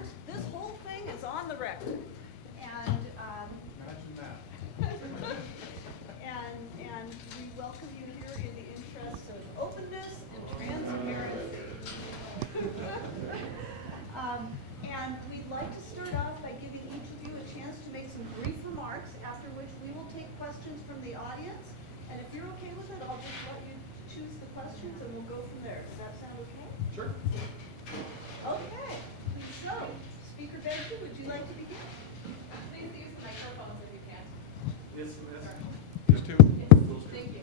And this whole thing is on the record. And, Imagine that. and we welcome you here in the interests of openness and transparency. And we'd like to start off by giving each of you a chance to make some brief remarks, after which we will take questions from the audience. And if you're okay with it, I'll just let you choose the questions and we'll go from there. Does that sound okay? Sure. Okay. So, Speaker Benji, would you like to begin? Please use the microphones if you can. Yes, Just two. Thank you.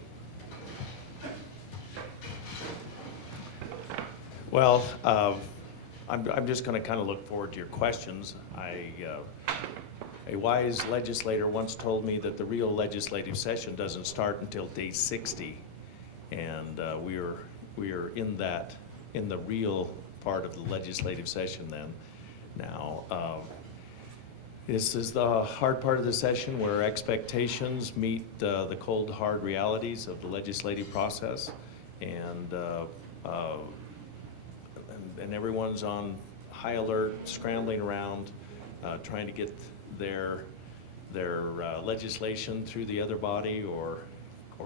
Well, I'm just going to kind of look forward to your questions. A wise legislator once told me that the real legislative session doesn't start until day 60, and we are in the real part of the legislative session then. Now, this is the hard part of the session where expectations meet the cold, hard realities of the legislative process, and everyone's on high alert, scrambling around, trying to get their legislation through the other body, or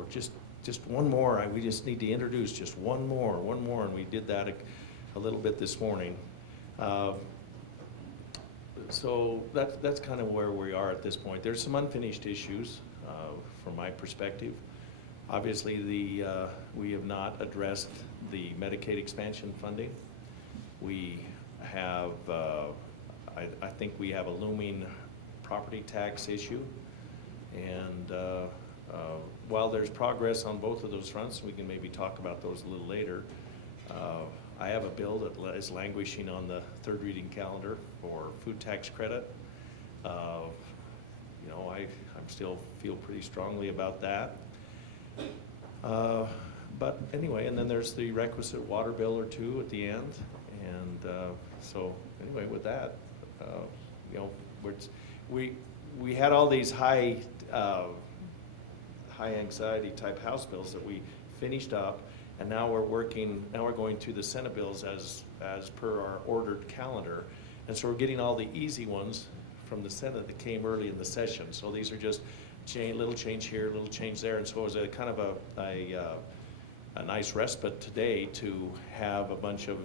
just one more. We just need to introduce just one more, and we did that a little bit this morning. So that's kind of where we are at this point. There's some unfinished issues from my perspective. Obviously, we have not addressed the Medicaid expansion funding. We have, I think we have a looming property tax issue. And while there's progress on both of those fronts, we can maybe talk about those a little later. I have a bill that is languishing on the third reading calendar for food tax credit. You know, I still feel pretty strongly about that. But anyway, and then there's the requisite water bill or two at the end. And so anyway, with that, you know, we had all these high anxiety type House bills that we finished up, and now we're going through the Senate bills as per our ordered calendar. And so we're getting all the easy ones from the Senate that came early in the session. So these are just little change here, little change there, and so it was a kind of a nice respite today to have a bunch of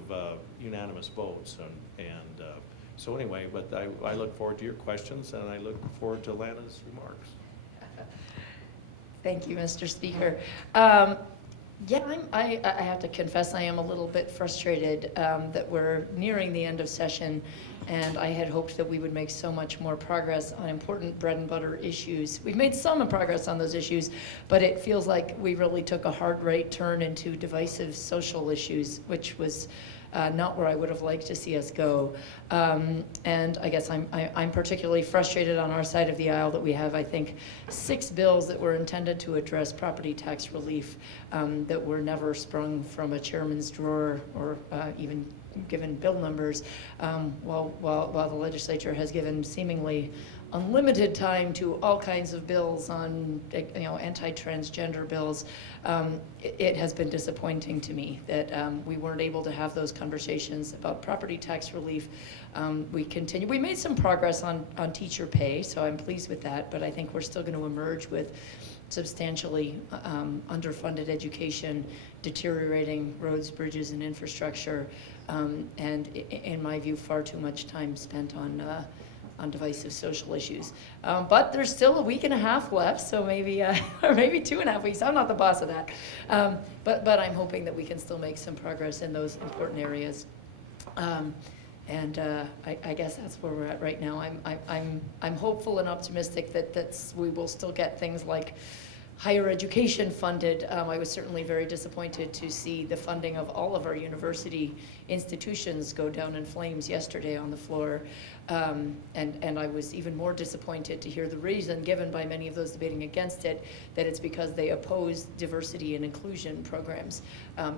unanimous votes. And so anyway, but I look forward to your questions, and I look forward to Lana's remarks. Thank you, Mr. Speaker. Yeah, I have to confess I am a little bit frustrated that we're nearing the end of session, and I had hoped that we would make so much more progress on important bread and butter issues. We've made some progress on those issues, but it feels like we really took a hard right turn into divisive social issues, which was not where I would have liked to see us go. And I guess I'm particularly frustrated on our side of the aisle that we have, I think, 6 bills that were intended to address property tax relief that were never sprung from a chairman's drawer or even given bill numbers, while the legislature has given seemingly unlimited time to all kinds of bills on, you know, anti-transgender bills. It has been disappointing to me that we weren't able to have those conversations about property tax relief. We made some progress on teacher pay, so I'm pleased with that, but I think we're still going to emerge with substantially underfunded education, deteriorating roads, bridges, and infrastructure, and in my view, far too much time spent on divisive social issues. But there's still a week and a half left, so maybe, or maybe 2.5 weeks. I'm not the boss of that. But I'm hoping that we can still make some progress in those important areas. And I guess that's where we're at right now. I'm hopeful and optimistic that we will still get things like higher education funded. I was certainly very disappointed to see the funding of all of our university institutions go down in flames yesterday on the floor. And I was even more disappointed to hear the reason given by many of those debating against it, that it's because they oppose diversity and inclusion programs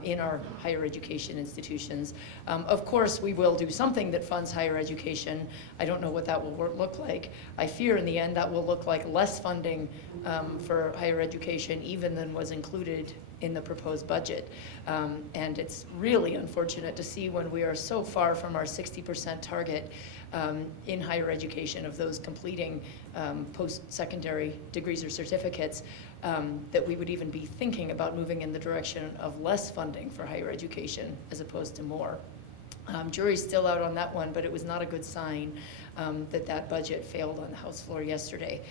in our higher education institutions. Of course, we will do something that funds higher education. I don't know what that will look like. I fear in the end that will look like less funding for higher education even than was included in the proposed budget. And it's really unfortunate to see when we are so far from our 60% target in higher education of those completing post-secondary degrees or certificates, that we would even be thinking about moving in the direction of less funding for higher education as opposed to more. Jury's still out on that one, but it was not a good sign that that budget failed on the House floor yesterday.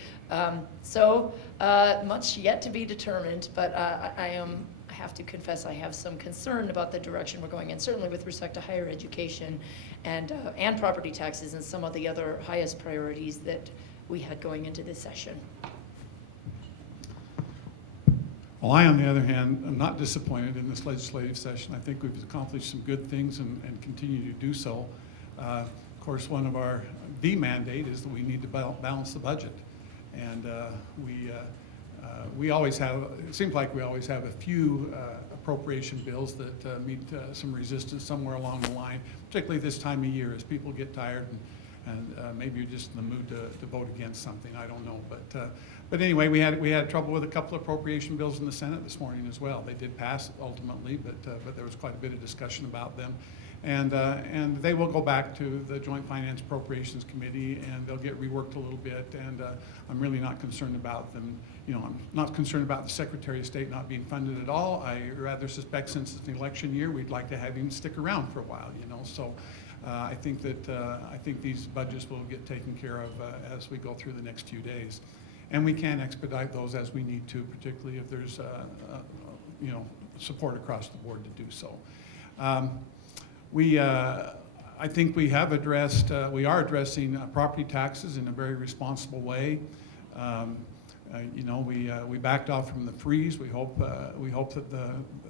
So much yet to be determined, but I have to confess I have some concern about the direction we're going in, certainly with respect to higher education and property taxes and some of the other highest priorities that we had going into this session. Well, I, on the other hand, am not disappointed in this legislative session. I think we've accomplished some good things and continue to do so. Of course, one of the mandate is that we need to balance the budget. And we always have, it seems like we always have a few appropriation bills that meet some resistance somewhere along the line, particularly this time of year as people get tired and maybe you're just in the mood to vote against something, I don't know. But anyway, we had trouble with a couple of appropriation bills in the Senate this morning as well. They did pass ultimately, but there was quite a bit of discussion about them. And they will go back to the Joint Finance Appropriations Committee and they'll get reworked a little bit. And I'm really not concerned about them. You know, I'm not concerned about the Secretary of State not being funded at all. I rather suspect since it's an election year, we'd like to have him stick around for a while, you know. So I think these budgets will get taken care of as we go through the next few days. And we can expedite those as we need to, particularly if there's you know, support across the board to do so. I think we have addressed, we are addressing property taxes in a very responsible way. You know, we backed off from the freeze. We hope that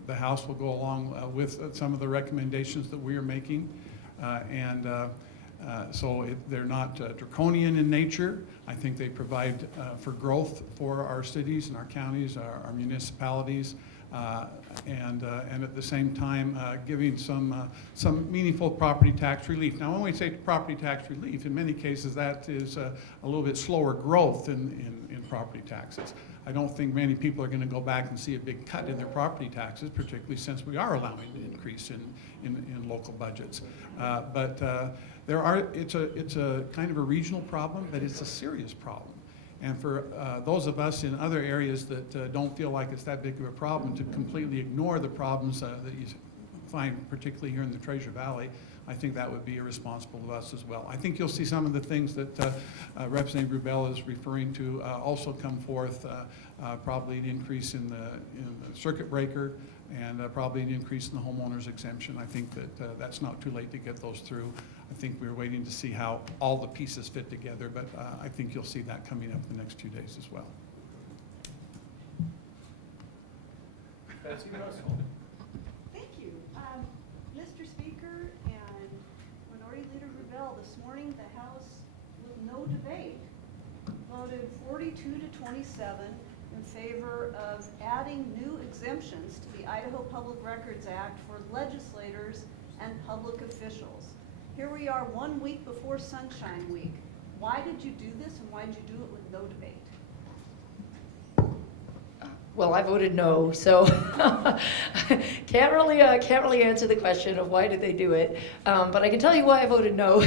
the House will go along with some of the recommendations that we are making. So they're not draconian in nature. I think they provide for growth for our cities and our counties, our municipalities, and at the same time giving some meaningful property tax relief. Now, when we say property tax relief, in many cases that is a little bit slower growth in property taxes. I don't think many people are going to go back and see a big cut in their property taxes, particularly since we are allowing an increase in local budgets. But it's a kind of a regional problem, but it's a serious problem. And for those of us in other areas that don't feel like it's that big of a problem, to completely ignore the problems that you find, particularly here in the Treasure Valley, I think that would be irresponsible of us as well. I think you'll see some of the things that Representative Rubel is referring to also come forth, probably an increase in the circuit breaker and probably an increase in the homeowner's exemption. I think that that's not too late to get those through. I think we're waiting to see how all the pieces fit together, but I think you'll see that coming up in the next few days as well. Betsy Russell. Thank you. Mr. Speaker and Minority Leader Rubel, this morning the House, with no debate, voted 42 to 27 in favor of adding new exemptions to the Idaho Public Records Act for legislators and public officials. Here we are 1 week before Sunshine Week. Why did you do this and why did you do it with no debate? Well, I voted no, so can't really answer the question of why did they do it. But I can tell you why I voted no.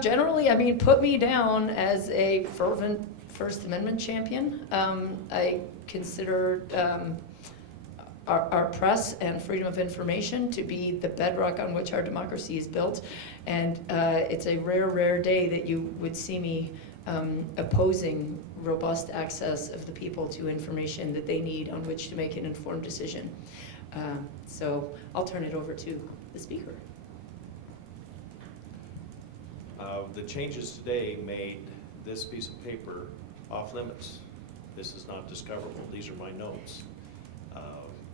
Generally, I mean, put me down as a fervent First Amendment champion. I consider our press and freedom of information to be the bedrock on which our democracy is built. And it's a rare day that you would see me opposing robust access of the people to information that they need on which to make an informed decision. So I'll turn it over to the speaker. The changes today made this piece of paper off limits. This is not discoverable. These are my notes.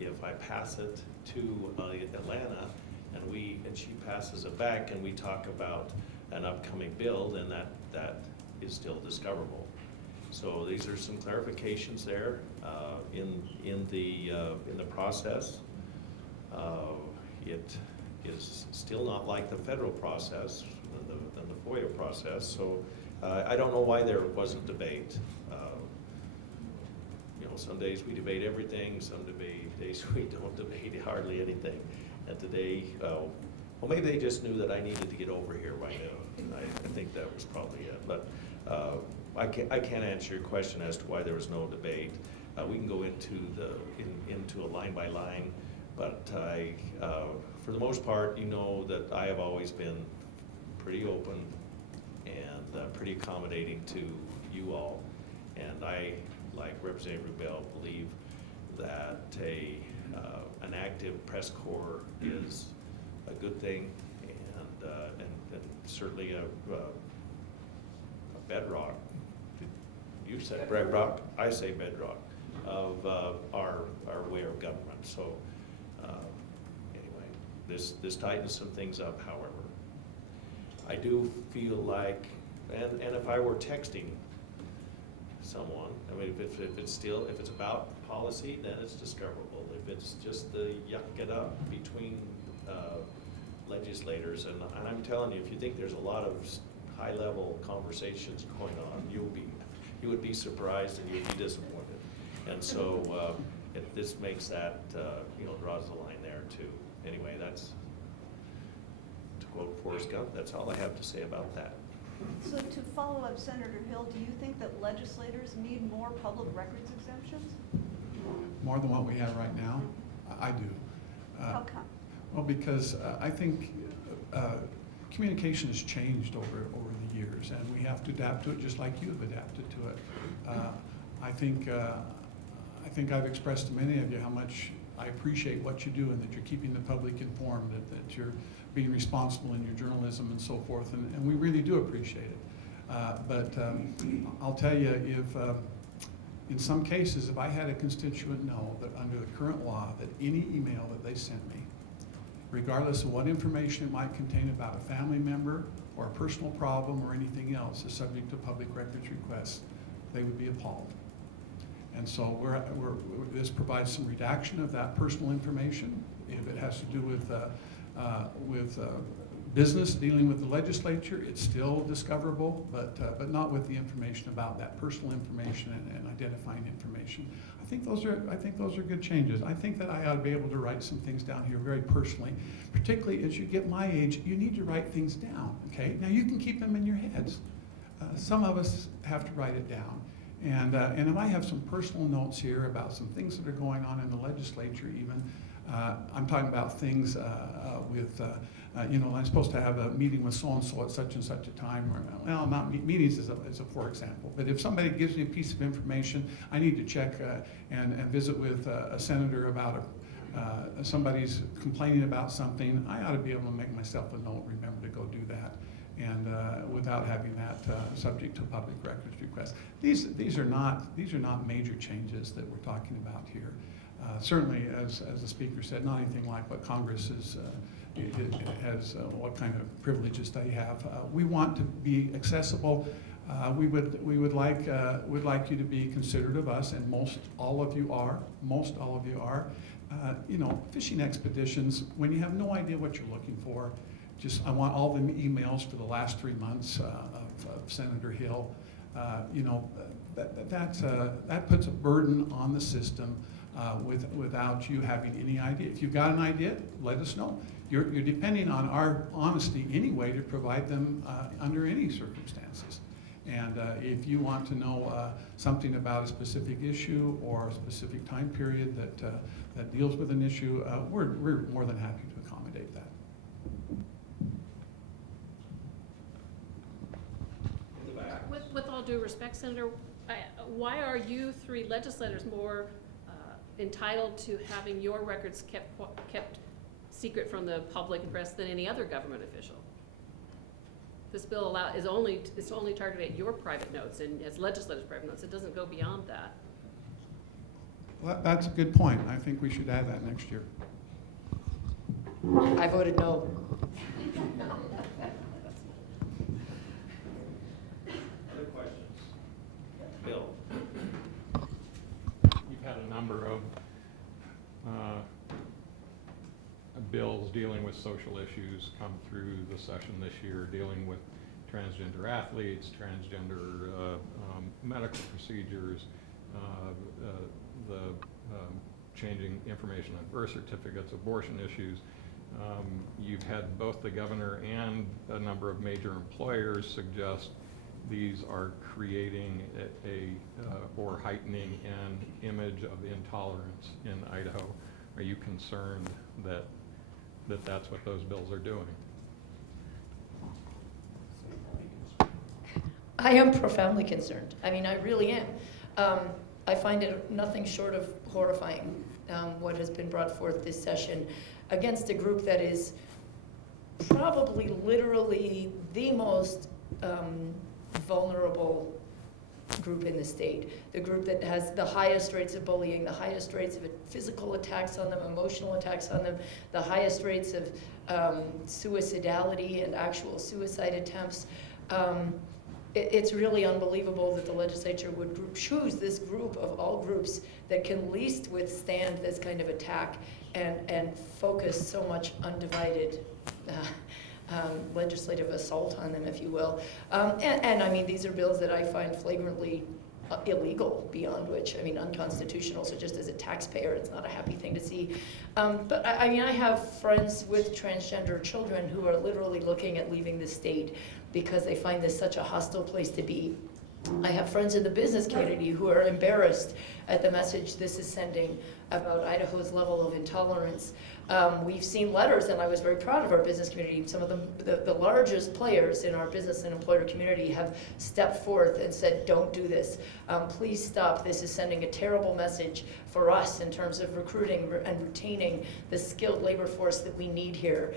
If I pass it to Atlanta and she passes it back and we talk about an upcoming bill, then that is still discoverable. So these are some clarifications there in the process. It is still not like the federal process, the FOIA process. So I don't know why there wasn't debate. You know, some days we debate everything, some days we don't debate hardly anything. And today, well, maybe they just knew that I needed to get over here by noon. I think that was probably it. But I can't answer your question as to why there was no debate. We can go into into a line by line, but for the most part, you know that I have always been pretty open and pretty accommodating to you all. And I, like Representative Rubel, believe that an active press corps is a good thing and certainly a bedrock. You said bedrock, I say bedrock of our way of government. So anyway, this tightens some things up. However, I do feel like, and if I were texting someone, I mean, if it's about policy, then it's discoverable. If it's just the yuck it up between legislators, and I'm telling you, if you think there's a lot of high-level conversations going on, you would be surprised and you'd be disappointed. And so this makes that, draws the line there too. Anyway, that's, to quote Forrest Gump, that's all I have to say about that. So to follow up Senator Hill, do you think that legislators need more public records exemptions? More than what we have right now? I do. How come? Well, because I think communication has changed over the years, and we have to adapt to it just like you have adapted to it. I think I've expressed to many of you how much I appreciate what you do and that you're keeping the public informed, that you're being responsible in your journalism and so forth, and we really do appreciate it. But I'll tell you, if in some cases, if I had a constituent know that under the current law that any email that they sent me, regardless of what information it might contain about a family member or a personal problem or anything else, is subject to public records requests, they would be appalled. And so this provides some redaction of that personal information. If it has to do with business dealing with the legislature, it's still discoverable, but not with the information about that personal information and identifying information. I think those are good changes. I think that I ought to be able to write some things down here very personally, particularly as you get my age. You need to write things down. Okay, now you can keep them in your heads. Some of us have to write it down. And if I have some personal notes here about some things that are going on in the legislature even, I'm talking about things with, I'm supposed to have a meeting with so-and-so at such and such a time. Well, not meetings is a for example. But if somebody gives me a piece of information, I need to check and visit with a senator about somebody's complaining about something, I ought to be able to make myself a note, remember to go do that. And without having that subject to public records request. These are not major changes that we're talking about here. Certainly, as the speaker said, not anything like what Congress has, what kind of privileges they have. We want to be accessible. We would like you to be considerate of us, and most all of you are. Fishing expeditions, when you have no idea what you're looking for, I want all the emails for the last 3 months of Senator Hill. That puts a burden on the system without you having any idea. If you've got an idea, let us know. You're depending on our honesty anyway to provide them under any circumstances. And if you want to know something about a specific issue or a specific time period that deals with an issue, we're more than happy to accommodate that. With all due respect, Senator, why are you three legislators more entitled to having your records kept secret from the public and press than any other government official? This bill is only targeted at your private notes and as legislators' private notes. It doesn't go beyond that. Well, that's a good point. I think we should add that next year. I voted no. Other questions? Bill? You've had a number of bills dealing with social issues come through the session this year, dealing with transgender athletes, transgender medical procedures, changing information on birth certificates, abortion issues. You've had both the governor and a number of major employers suggest these are creating or heightening an image of intolerance in Idaho. Are you concerned that that's what those bills are doing? I am profoundly concerned. I mean, I really am. I find it nothing short of horrifying, what has been brought forth this session against a group that is probably literally the most vulnerable group in the state, the group that has the highest rates of bullying, the highest rates of physical attacks on them, emotional attacks on them, the highest rates of suicidality and actual suicide attempts. It's really unbelievable that the legislature would choose this group of all groups that can least withstand this kind of attack and focus so much undivided legislative assault on them, if you will. And I mean, these are bills that I find flagrantly illegal, beyond which, I mean, unconstitutional. So just as a taxpayer, it's not a happy thing to see. But I mean, I have friends with transgender children who are literally looking at leaving the state because they find this such a hostile place to be. I have friends in the business community who are embarrassed at the message this is sending about Idaho's level of intolerance. We've seen letters, and I was very proud of our business community. Some of the largest players in our business and employer community have stepped forth and said, don't do this. Please stop. This is sending a terrible message for us in terms of recruiting and retaining the skilled labor force that we need here,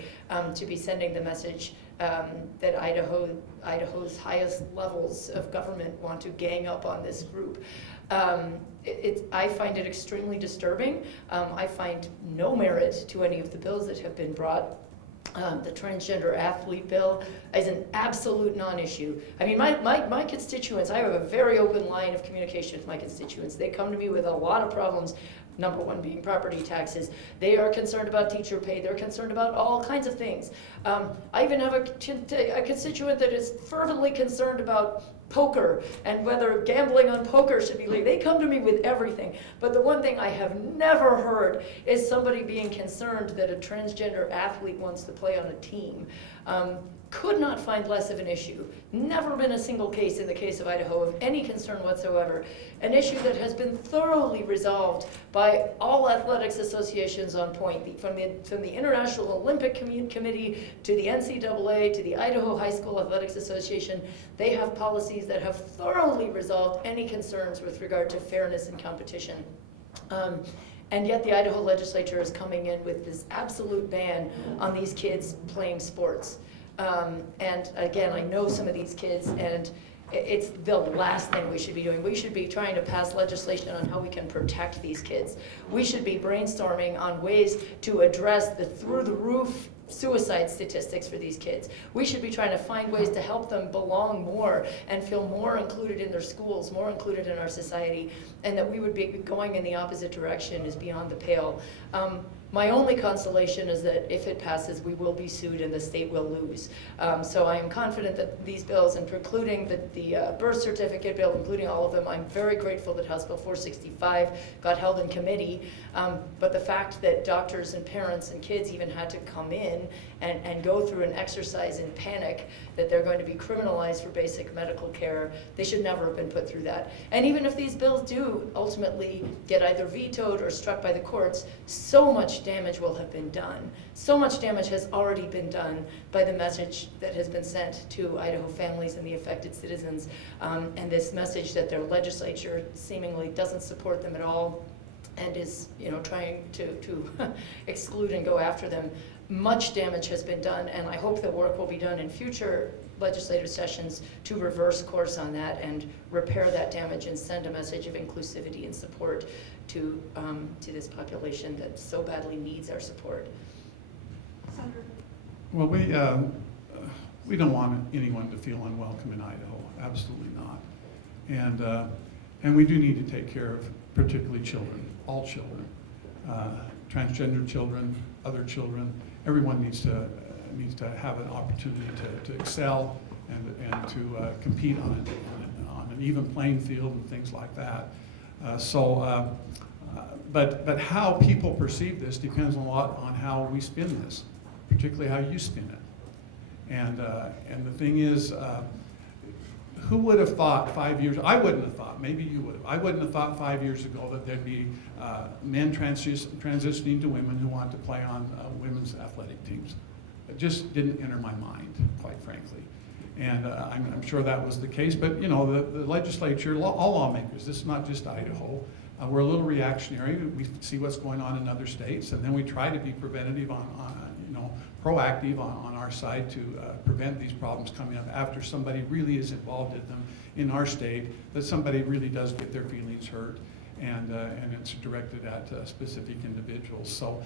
to be sending the message that Idaho's highest levels of government want to gang up on this group. I find it extremely disturbing. I find no merit to any of the bills that have been brought. The transgender athlete bill is an absolute non-issue. I mean, my constituents, I have a very open line of communication with my constituents. They come to me with a lot of problems. Number one being property taxes. They are concerned about teacher pay. They're concerned about all kinds of things. I even have a constituent that is fervently concerned about poker and whether gambling on poker should be legal. They come to me with everything. But the one thing I have never heard is somebody being concerned that a transgender athlete wants to play on a team. Could not find less of an issue. Never been a single case in the case of Idaho of any concern whatsoever. An issue that has been thoroughly resolved by all athletics associations on point, from the International Olympic Committee to the NCAA to the Idaho High School Athletics Association. They have policies that have thoroughly resolved any concerns with regard to fairness and competition. And yet the Idaho legislature is coming in with this absolute ban on these kids playing sports. And again, I know some of these kids, and it's the last thing we should be doing. We should be trying to pass legislation on how we can protect these kids. We should be brainstorming on ways to address the through-the-roof suicide statistics for these kids. We should be trying to find ways to help them belong more and feel more included in their schools, more included in our society, and that we would be going in the opposite direction is beyond the pale. My only consolation is that if it passes, we will be sued and the state will lose. So I am confident that these bills, and including the birth certificate bill, including all of them, I'm very grateful that House Bill 465 got held in committee. But the fact that doctors and parents and kids even had to come in and go through an exercise in panic that they're going to be criminalized for basic medical care, they should never have been put through that. And even if these bills do ultimately get either vetoed or struck by the courts, so much damage will have been done. So much damage has already been done by the message that has been sent to Idaho families and the affected citizens, and this message that their legislature seemingly doesn't support them at all and is, trying to exclude and go after them. Much damage has been done, and I hope that work will be done in future legislative sessions to reverse course on that and repair that damage and send a message of inclusivity and support to this population that so badly needs our support. Senator. Well, we don't want anyone to feel unwelcome in Idaho, absolutely not. And we do need to take care of particularly children, all children, transgender children, other children. Everyone needs to have an opportunity to excel and to compete on an even playing field and things like that. So But how people perceive this depends a lot on how we spin this, particularly how you spin it. And the thing is, who would have thought 5 years, I wouldn't have thought, maybe you would have, I wouldn't have thought 5 years ago that there'd be men transitioning to women who want to play on women's athletic teams. It just didn't enter my mind, quite frankly. And I'm sure that was the case, but you know, the legislature, all lawmakers, this is not just Idaho, we're a little reactionary. We see what's going on in other states, and then we try to be preventative proactive on our side to prevent these problems coming up after somebody really is involved in them in our state, that somebody really does get their feelings hurt, and it's directed at specific individuals. So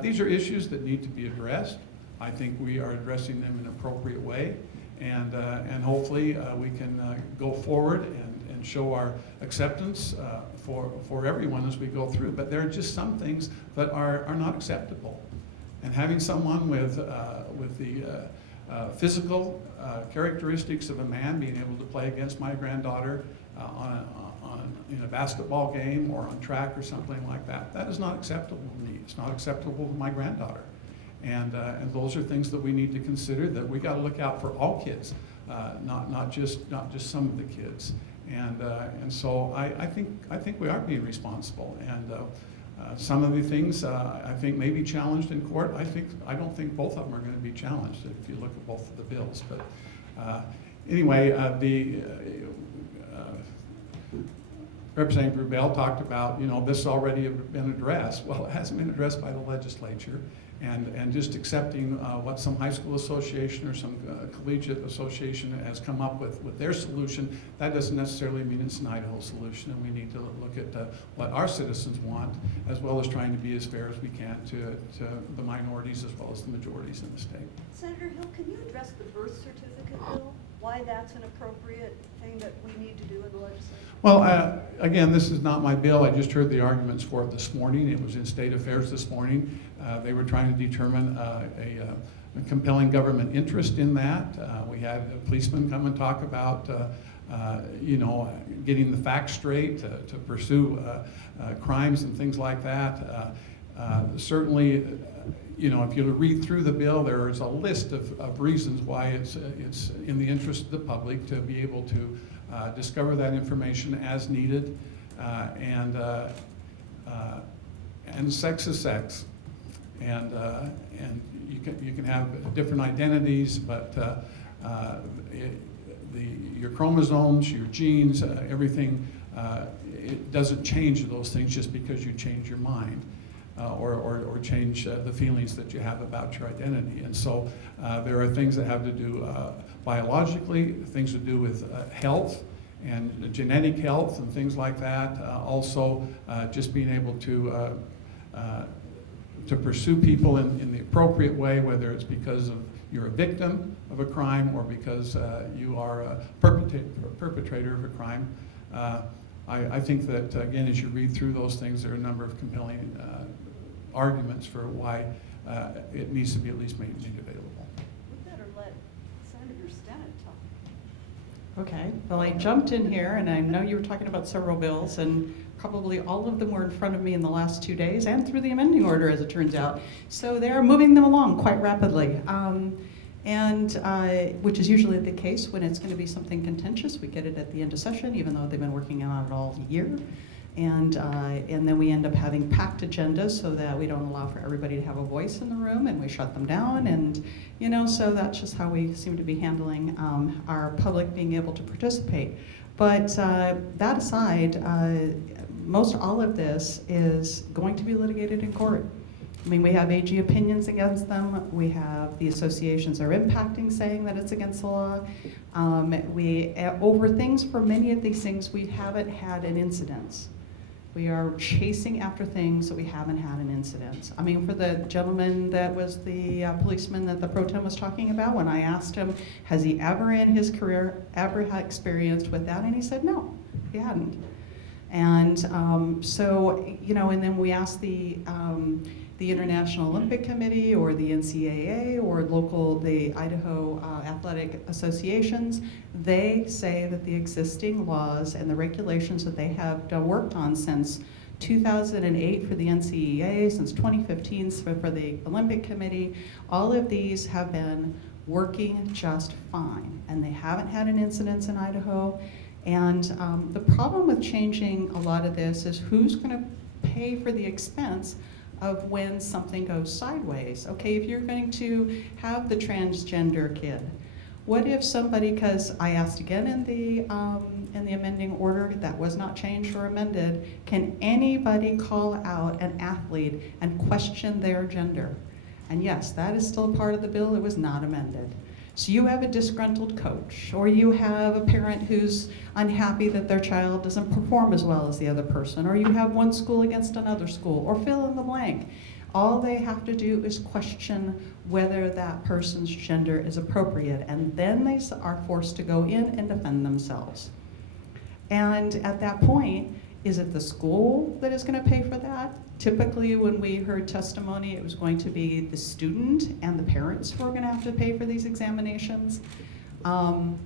these are issues that need to be addressed. I think we are addressing them in an appropriate way, and hopefully we can go forward and show our acceptance for everyone as we go through. But there are just some things that are not acceptable. And having someone with the physical characteristics of a man being able to play against my granddaughter in a basketball game or on track or something like that, that is not acceptable to me. It's not acceptable to my granddaughter. And those are things that we need to consider, that we got to look out for all kids, not just some of the kids. And so I think we are being responsible. And some of the things I think may be challenged in court. I don't think both of them are going to be challenged if you look at both of the bills. But anyway, Representative Rubel talked about, you know, this already been addressed. Well, it hasn't been addressed by the legislature. And just accepting what some high school association or some collegiate association has come up with their solution, that doesn't necessarily mean it's an Idaho solution. And we need to look at what our citizens want, as well as trying to be as fair as we can to the minorities as well as the majorities in the state. Senator Hill, can you address the birth certificate bill? Why that's an appropriate thing that we need to do in the legislature? Well, again, this is not my bill. I just heard the arguments for it this morning. It was in State Affairs this morning. They were trying to determine a compelling government interest in that. We had a policeman come and talk about, you know, getting the facts straight to pursue crimes and things like that. Certainly, you know, if you read through the bill, there is a list of reasons why it's in the interest of the public to be able to discover that information as needed, and sex is sex, and you can have different identities, but your chromosomes, your genes, everything, it doesn't change those things just because you change your mind. Or change the feelings that you have about your identity. And so there are things that have to do biologically, things to do with health and genetic health and things like that. Also, just being able to pursue people in the appropriate way, whether it's because you're a victim of a crime or because you are a perpetrator of a crime. I think that, again, as you read through those things, there are a number of compelling arguments for why it needs to be at least made available. We better let Senator Stennett talk. Okay, well, I jumped in here, and I know you were talking about several bills, and probably all of them were in front of me in the last 2 days, and through the amending order, as it turns out. So they're moving them along quite rapidly. Which is usually the case when it's going to be something contentious. We get it at the end of session, even though they've been working on it all year. And then we end up having packed agendas so that we don't allow for everybody to have a voice in the room, and we shut them down. And, you know, so that's just how we seem to be handling our public being able to participate. But that aside, most all of this is going to be litigated in court. I mean, we have AG opinions against them. We have the associations are impacting, saying that it's against the law. Over things, for many of these things, we haven't had an incidence. We are chasing after things that we haven't had an incidence. I mean, for the gentleman that was the policeman that the pro tem was talking about, when I asked him, has he ever in his career ever had experienced with that? And he said, no, he hadn't. And so, you know, and then we asked the International Olympic Committee or the NCAA or the Idaho athletic associations. They say that the existing laws and the regulations that they have worked on since 2008 for the NCEA, since 2015 for the Olympic Committee. All of these have been working just fine, and they haven't had an incidence in Idaho. And the problem with changing a lot of this is who's going to pay for the expense of when something goes sideways. Okay, if you're going to have the transgender kid, what if somebody, because I asked again in the amending order that was not changed or amended, can anybody call out an athlete and question their gender? And yes, that is still part of the bill. It was not amended. So you have a disgruntled coach, or you have a parent who's unhappy that their child doesn't perform as well as the other person, or you have one school against another school, or fill in the blank. All they have to do is question whether that person's gender is appropriate, and then they are forced to go in and defend themselves. And at that point, is it the school that is going to pay for that? Typically, when we heard testimony, it was going to be the student and the parents who are going to have to pay for these examinations. And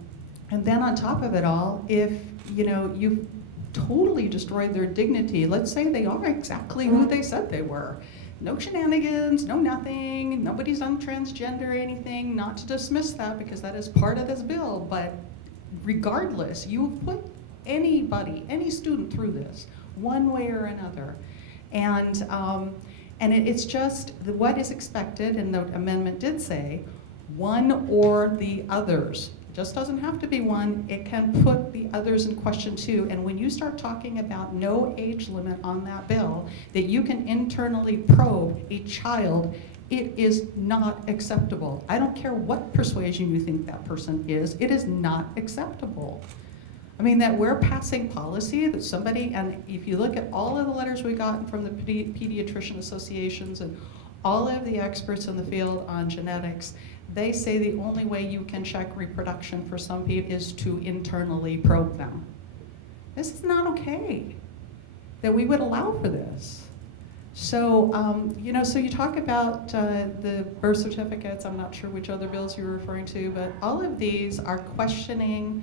then on top of it all, if you've totally destroyed their dignity, let's say they are exactly who they said they were. No shenanigans, no nothing, nobody's on transgender or anything, not to dismiss that because that is part of this bill, but regardless, you've put anybody, any student through this, one way or another. And it's just what is expected, and the amendment did say, one or the others. It just doesn't have to be one, it can put the others in question too. And when you start talking about no age limit on that bill, that you can internally probe a child, it is not acceptable. I don't care what persuasion you think that person is, it is not acceptable. I mean, that we're passing policy that somebody, and if you look at all of the letters we've gotten from the pediatrician associations and all of the experts in the field on genetics, they say the only way you can check reproduction for some people is to internally probe them. This is not okay, that we would allow for this. So, so you talk about the birth certificates, I'm not sure which other bills you're referring to, but all of these are questioning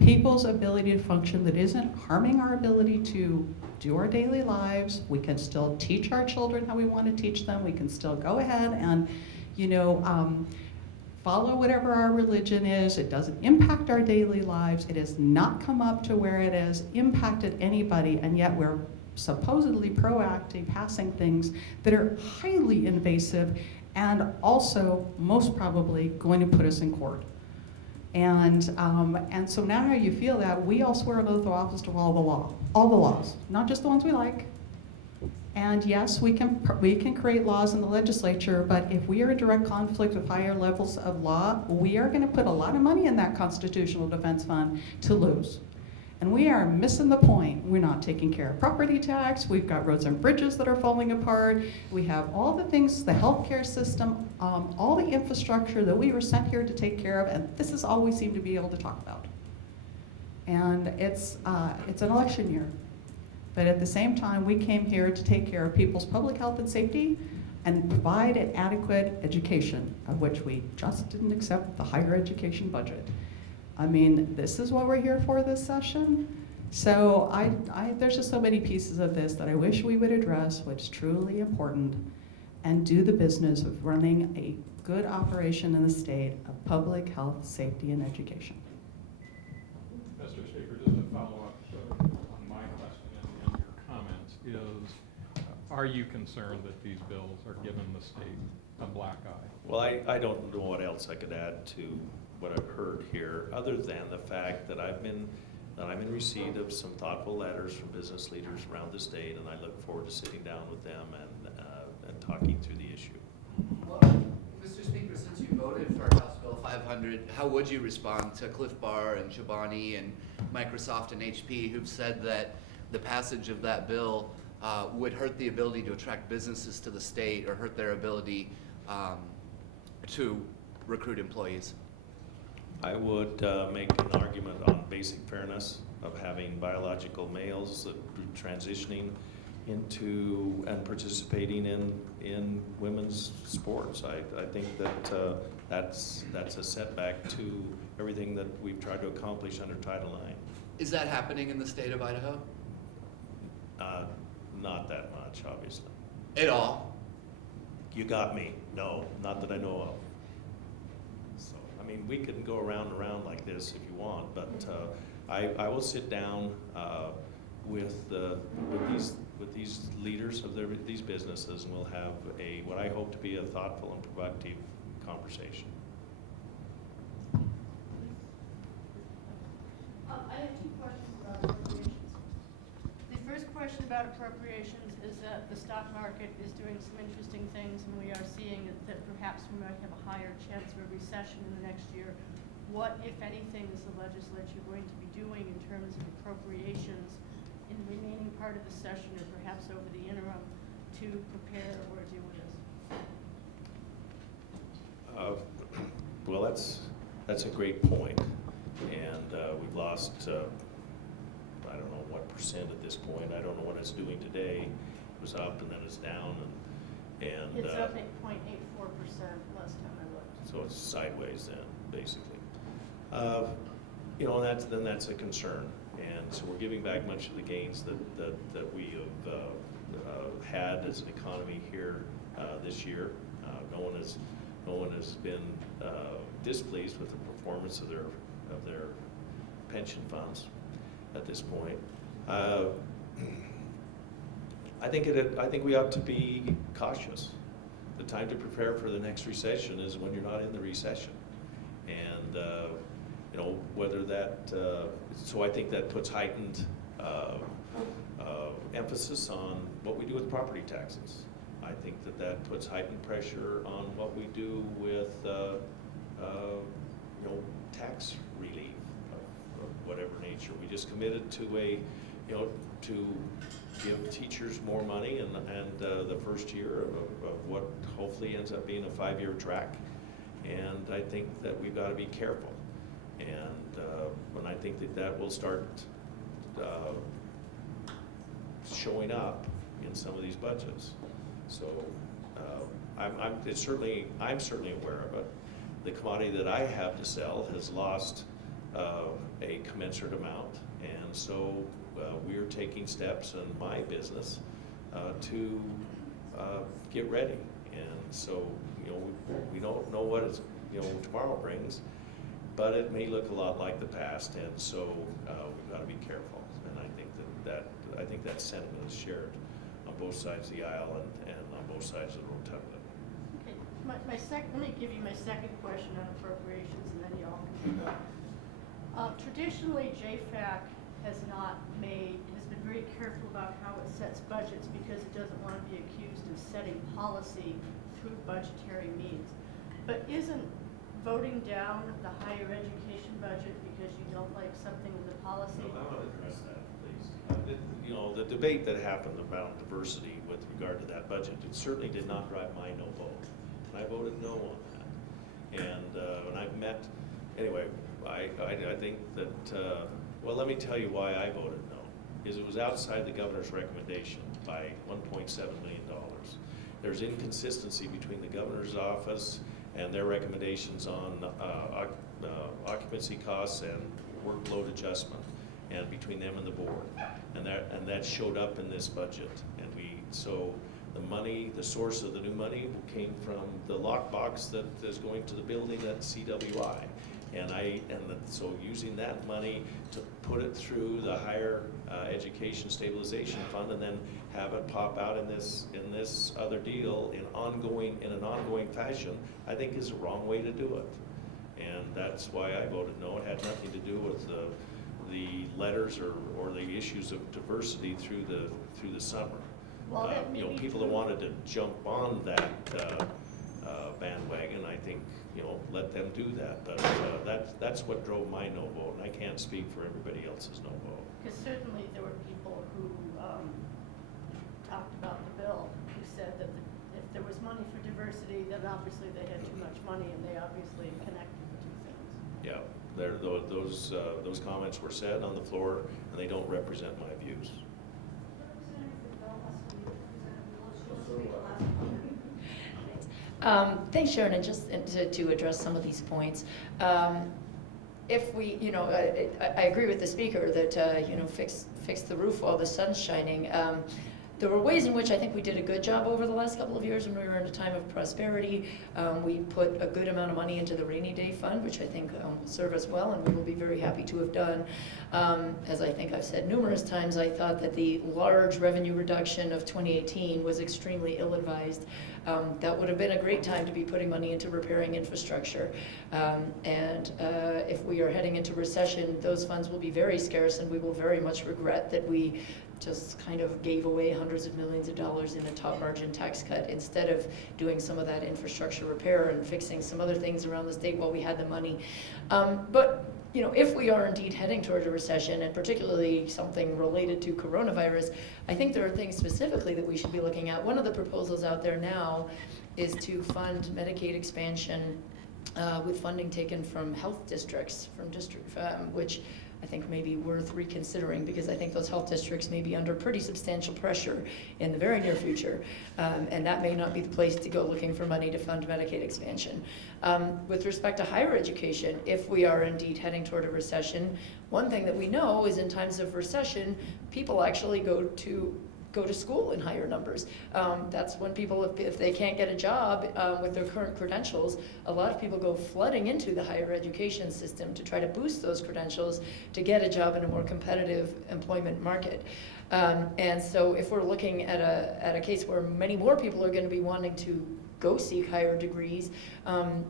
people's ability to function that isn't harming our ability to do our daily lives. We can still teach our children how we want to teach them. We can still go ahead and, follow whatever our religion is. It doesn't impact our daily lives. It has not come up to where it has impacted anybody, and yet we're supposedly proactive, passing things that are highly invasive and also most probably going to put us in court. And so now how you feel that we all swear an oath of office to follow the law, all the laws, not just the ones we like. And yes, we can create laws in the legislature, but if we are in direct conflict with higher levels of law, we are going to put a lot of money in that Constitutional Defense Fund to lose. And we are missing the point. We're not taking care of property tax. We've got roads and bridges that are falling apart. We have all the things, the healthcare system, all the infrastructure that we were sent here to take care of, and this is all we seem to be able to talk about. And it's an election year. But at the same time, we came here to take care of people's public health and safety and provide an adequate education, of which we just didn't accept the higher education budget. I mean, this is what we're here for this session. So there's just so many pieces of this that I wish we would address what's truly important and do the business of running a good operation in the state of public health, safety, and education. Mr. Speaker, just to follow up on my question and your comments is, are you concerned that these bills are giving the state a black eye? Well, I don't know what else I could add to what I've heard here, other than the fact that I'm in receipt of some thoughtful letters from business leaders around the state, and I look forward to sitting down with them and talking through the issue. Well, Mr. Speaker, since you voted for House Bill 500, how would you respond to Cliff Bar and Chobani and Microsoft and HP who've said that the passage of that bill would hurt the ability to attract businesses to the state or hurt their ability to recruit employees? I would make an argument on basic fairness of having biological males transitioning into and participating in women's sports. I think that that's a setback to everything that we've tried to accomplish under Title IX. Is that happening in the state of Idaho? Not that much, obviously. At all? You got me. No, not that I know of. So, I mean, we can go around and around like this if you want, but I will sit down with these leaders of these businesses, and we'll have what I hope to be a thoughtful and productive conversation. I have two questions about appropriations. The first question about appropriations is that the stock market is doing some interesting things, and we are seeing that perhaps we might have a higher chance of a recession in the next year. What, if anything, is the legislature going to be doing in terms of appropriations in the remaining part of the session, or perhaps over the interim, to prepare or deal with this? Well, that's a great point. And we've lost, I don't know what percent at this point. I don't know what it's doing today. It was up and then it's down, and It's up at 0.84% last time I looked. so it's sideways then, basically. You know, and that's a concern. And so we're giving back much of the gains that we have had as an economy here this year. No one has been displeased with the performance of their pension funds at this point. I think we ought to be cautious. The time to prepare for the next recession is when you're not in the recession, and you know, whether that. So I think that puts heightened emphasis on what we do with property taxes. I think that puts heightened pressure on what we do with you know, tax relief of whatever nature. We just committed to to give teachers more money and the first year of what hopefully ends up being a 5-year track. And I think that we've got to be careful. And I think that will start showing up in some of these budgets. So I'm certainly aware of it. The commodity that I have to sell has lost a commensurate amount, and so we're taking steps in my business to get ready. And so, you know, we don't know what tomorrow brings, but it may look a lot like the past, and so we've got to be careful. And I think I think that sentiment is shared on both sides of the aisle and on both sides of the rotunda. Okay, let me give you my second question on appropriations, and then y'all can go. Traditionally, JFAC has been very careful about how it sets budgets because it doesn't want to be accused of setting policy through budgetary means. But isn't voting down the higher education budget because you don't like something in the policy? I want to address that, please. You know, the debate that happened about diversity with regard to that budget, it certainly did not drive my no vote. And I voted no on that. And I've met, anyway, I think that, well, let me tell you why I voted no. Is it was outside the governor's recommendation by $1.7 million. There's inconsistency between the governor's office and their recommendations on occupancy costs and workload adjustment, and between them and the board, and that showed up in this budget. And so the source of the new money came from the lockbox that is going to the building at CWI, so using that money to put it through the higher education stabilization fund, and then have it pop out in this other deal in an ongoing fashion, I think is a wrong way to do it. And that's why I voted no. It had nothing to do with the letters or the issues of diversity through the summer. Well, that may you know, be people true. that wanted to jump on that bandwagon, I think, you know, let them do that. But that's what drove my no vote, and I can't speak for everybody else's no vote. Because certainly there were people who talked about the bill, who said that if there was money for diversity, then obviously they had too much money, and they obviously connected the two things. Yeah, those comments were said on the floor, and they don't represent my views. Thanks, Sharon, and just to address some of these points. If we, you know, I agree with the speaker that, you know, fix the roof while the sun's shining. There were ways in which I think we did a good job over the last couple of years when we were in a time of prosperity. We put a good amount of money into the rainy day fund, which I think will serve us well, and we will be very happy to have done. As I think I've said numerous times, I thought that the large revenue reduction of 2018 was extremely ill-advised. That would have been a great time to be putting money into repairing infrastructure. If we are heading into recession, those funds will be very scarce, and we will very much regret that we just kind of gave away hundreds of millions of dollars in a top margin tax cut instead of doing some of that infrastructure repair and fixing some other things around the state while we had the money. But if we are indeed heading toward a recession, and particularly something related to coronavirus, I think there are things specifically that we should be looking at. One of the proposals out there now is to fund Medicaid expansion with funding taken from health districts, which I think may be worth reconsidering, because I think those health districts may be under pretty substantial pressure in the very near future, and that may not be the place to go looking for money to fund Medicaid expansion. With respect to higher education, if we are indeed heading toward a recession, one thing that we know is in times of recession, people actually go to school in higher numbers. That's when people, if they can't get a job with their current credentials, a lot of people go flooding into the higher education system to try to boost those credentials to get a job in a more competitive employment market. And so if we're looking at a case where many more people are going to be wanting to go seek higher degrees,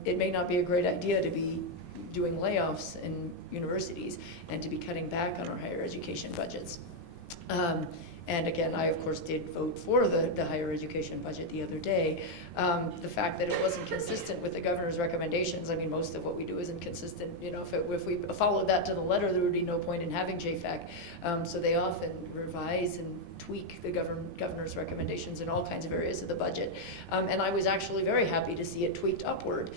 it may not be a great idea to be doing layoffs in universities and to be cutting back on our higher education budgets. And again, I of course did vote for the higher education budget the other day. The fact that it wasn't consistent with the governor's recommendations, I mean, most of what we do isn't consistent. If we followed that to the letter, there would be no point in having JFAC. So they often revise and tweak the governor's recommendations in all kinds of areas of the budget. And I was actually very happy to see it tweaked upward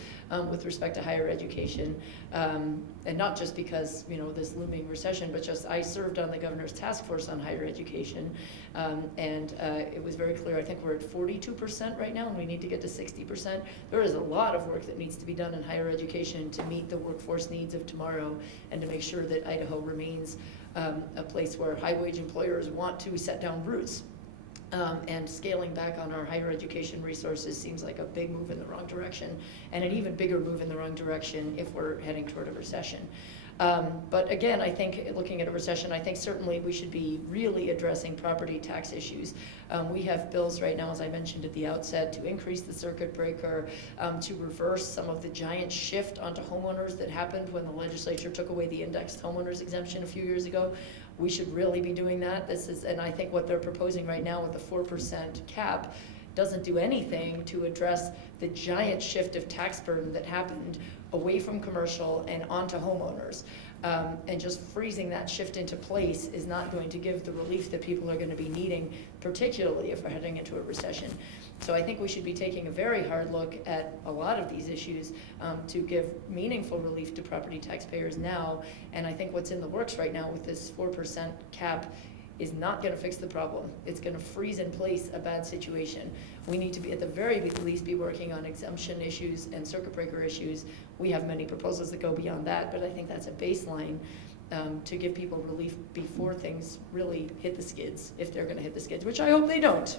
with respect to higher education. And not just because, this looming recession, but just I served on the governor's task force on higher education. It was very clear, I think we're at 42% right now, and we need to get to 60%. There is a lot of work that needs to be done in higher education to meet the workforce needs of tomorrow and to make sure that Idaho remains a place where high-wage employers want to set down roots. And scaling back on our higher education resources seems like a big move in the wrong direction, and an even bigger move in the wrong direction if we're heading toward a recession. But again, I think looking at a recession, I think certainly we should be really addressing property tax issues. We have bills right now, as I mentioned at the outset, to increase the circuit breaker, to reverse some of the giant shift onto homeowners that happened when the legislature took away the indexed homeowners exemption a few years ago. We should really be doing that. And I think what they're proposing right now with the 4% cap doesn't do anything to address the giant shift of tax burden that happened away from commercial and onto homeowners. And just freezing that shift into place is not going to give the relief that people are going to be needing, particularly if we're heading into a recession. So I think we should be taking a very hard look at a lot of these issues to give meaningful relief to property taxpayers now. And I think what's in the works right now with this 4% cap is not going to fix the problem. It's going to freeze in place a bad situation. We need to be, at the very least, be working on exemption issues and circuit breaker issues. We have many proposals that go beyond that, but I think that's a baseline to give people relief before things really hit the skids, if they're going to hit the skids, which I hope they don't.